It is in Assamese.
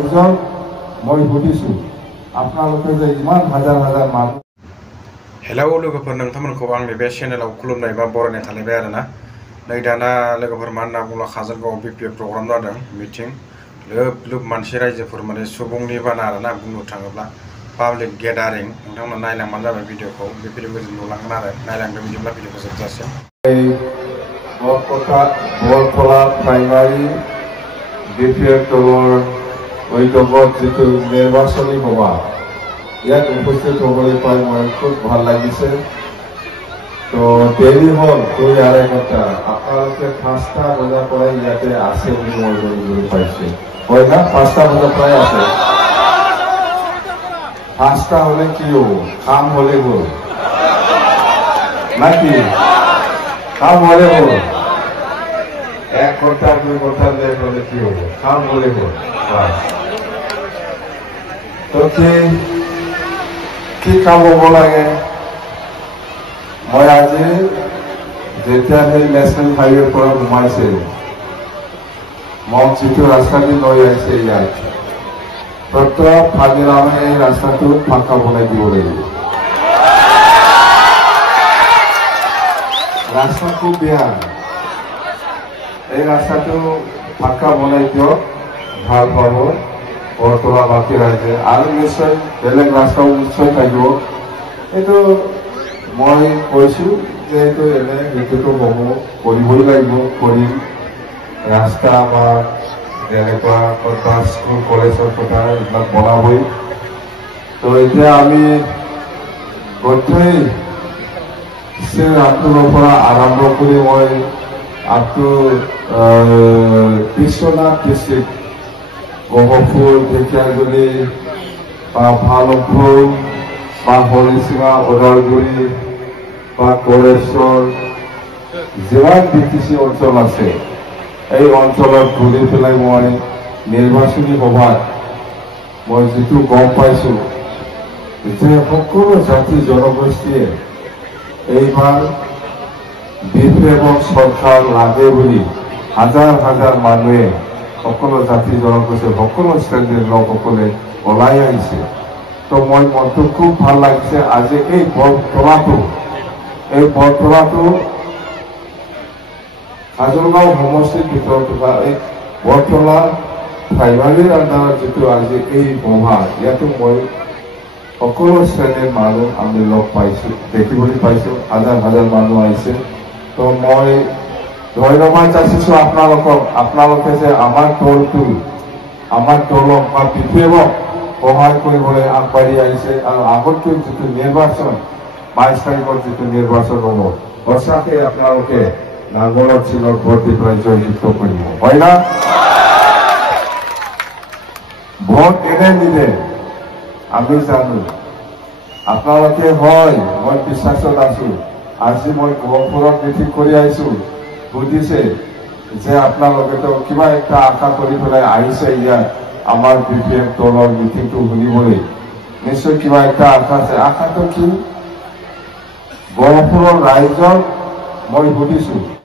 এজন মই সুধিছো আপোনালোকে যে ইমান হাজাৰ হাজাৰ মানুহ हेलौ लोगोफोर नोंथांमोनखौ आंनि बे चेनेलाव खुलुमनाय बा बरायनाय थालायबाय आरोना नै दाना लोगोफोर मा होनना बुङोब्ला काजलगावआव बिपिएफ प्रग्राम जादों मिटिं लोब लोब मानसि रायजोफोर माने सुबुंनि बाना आरोना बुंनो थाङोब्ला पाब्लिक गेदारिं नोंथांमोना नायलांबानो जाबाय भिडिअखौ बे फिल्मखौ जों नुलांगोन आरो नायलांदों बिदिब्ला भिडिअखौ जोबजासिम बरतला प्राइमारी बिपिएफ दলৰ বৈঠকত যিটো নিৰ্বাচনী সভা ইয়াত উপস্থিত হ'বলৈ পাই মই খুব ভাল লাগিছে। তো দেৰি হ'ল 2-2.5 ঘণ্টা আপোনালোকে 5টা বজাৰ পৰাই ইয়াতে আছে বুলি মই জানিবলৈ পাইছোঁ। হয় না 5টা বজাৰ পৰাই আছে। 5টা হ'লে কি হ'ব? কাম হ'লে হ'ল নাকি? কাম হ'লে হ'ল 1 ঘণ্টা 2 ঘণ্টা লেট হ'লে কি হ'ব? কাম হ'লে হ'ল। তো কি কাম হ'ব লাগে? মই আজি যেতিয়া সেই নেশ্যনেল হাইৱেৰ পৰা সোমাইছে মোক যিটো ৰাস্তাটি লৈ আহিছে ইয়াত প্ৰত্যেক ফালিৰামে এই ৰাস্তাটো পাকা বনাই দিব লাগিব। ৰাস্তা খুব বেয়া, এই ৰাস্তাটো পাকা বনাই দিয়ক, ভাল পাব বৰতলা বাকী ৰাইজে। আৰু নিশ্চয় বেলেগ ৰাস্তাও নিশ্চয় থাকিব। এইটো মই কৈছোঁ যে এইটো এনে সেইটোতো হ'ব, কৰিবই লাগিব, কৰিম। ৰাস্তা বা যেনেকুৱা কথা স্কুল কলেজৰ কথা এইবিলাক বনাবই। তো এতিয়া আমি গোটেই ৰামপুৰৰ পৰা আৰম্ভ কৰি মই আপটো বিশ্বনাথ ডিষ্ট্ৰিক্ট গহপুৰ ঢেকিয়াজুলি বা ভালুকপুৰ বা হৰিচিঙা ওদালগুৰি বা কলেশ্বৰ যিমান বিটিচি অঞ্চল আছে এই অঞ্চলত ঘূৰি পেলাই মই নিৰ্বাচনী সভাত মই যিটো গম পাইছোঁ যে সকলো জাতি জনগোষ্ঠীয়ে এইবাৰ বিপ্লৱ চৰকাৰ লাগে বুলি হাজাৰ হাজাৰ মানুহে সকলো জাতি জনগোষ্ঠী সকলো শ্ৰেণীৰ লোকসকলে ওলাই আহিছে। তো মই মনটো খুব ভাল লাগিছে। আজি এই বৰতলাটো কাজলগাঁও সমষ্টিৰ ভিতৰত থকা এই বৰতলা প্ৰাইমাৰীৰ আণ্ডাৰত যিটো আজি এই সভা ইয়াতো মই সকলো শ্ৰেণীৰ মানুহ আমি লগ পাইছোঁ, দেখিবলৈ পাইছোঁ। হাজাৰ হাজাৰ মানুহ আহিছে। তো মই ধন্যবাদ যাচিছোঁ আপোনালোকে যে আমাৰ দলক বা বিপিএফক সহায় কৰিবলৈ আগবাঢ়ি আহিছে। আৰু আগতকৈ যিটো নিৰ্বাচন 22 তাৰিখৰ যিটো নিৰ্বাচন হ'ব সঁচাকৈ আপোনালোকে নাঙলৰ চিনত ভোট দি পেলাই জয়যুক্ত কৰিব, হয় না? ভোট এনে নিলে আমি জানো আপোনালোকে হয়, মই বিশ্বাসত আছো। আজি মই গহপুৰত মিটিং কৰি আহিছোঁ, বুজিছে যে আপোনালোকেতো কিবা একটা আশা কৰি পেলাই আহিছে ইয়াত আমাৰ বিপিএফ দলৰ মিটিংটো শুনিবলৈ। নিশ্চয় কিবা একটা আশা আছে। আশাটো কি? গহপুৰৰ ৰাইজক মই সুধিছোঁ